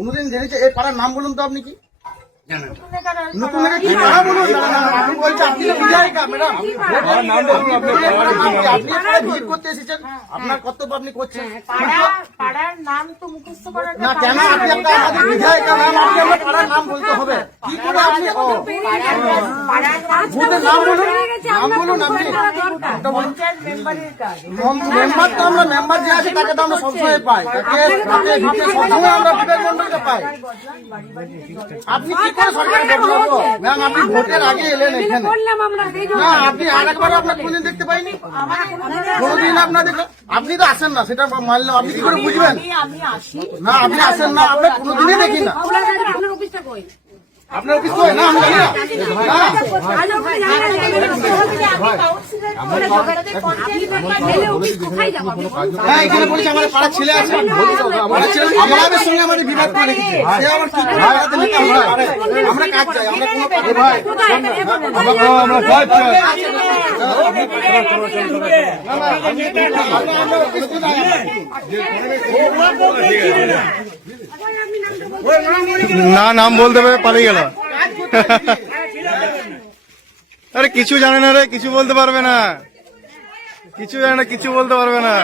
কোনোদিন জেনেছে এই পাড়ার নাম বলুন তো আপনি কি নতুন এলাকা কি পাড়া বলুন? আমি বলছি আপনি তো বিধায়িকা ম্যাডাম, আপনি এখানে ভিড় করতে এসেছেন, আপনার কর্তব্য আপনি করছেন পাড়ার নাম তো মুখস্থ করার না কেন? আপনি একটা আমাদের বিধায়িকা নাম, আপনি আমার পাড়ার নাম বলতে হবে কি করে? আপনি ভোটের নাম বলুন, নাম বলুন আপনি। পঞ্চায়েত মেম্বারের কাজ। মেম্বার তো আমরা মেম্বার যে আছে তাকে তো আমরা সবসময় পাই, তাকে সবসময় আমরা বিধায়ক মন্ডলকে পাই। আপনি কি করে সরকারি বদলাবো ম্যাম? আপনি ভোটের আগে এলেন এখানে, না আপনি আরেকবার আপনার কোনদিন দেখতে পাইনি, কোনদিন আপনার আপনি তো আসেন না, সেটা মানলাম। আপনি কি করে বুঝবেন? না আপনি আসেন না, আমরা কোনোদিনই দেখি না। আপনার অফিস কই? না আমি জানি না। হ্যাঁ এখানে বলেছি আমার পাড়া ছেলে আছে, আমাদের সঙ্গে আমাদের বিবাদ করে রেখেছে, সে আবার কি করে পাড়াতে নিতে আমরা কাজ চাই, আমরা কোনো ভাই আমরা কাজ চাই। না নাম বলতে পারে পালিয়ে গেল। আরে কিছু জানে না রে, কিছু বলতে পারবে না, কিছু জানে না, কিছু বলতে পারবে না।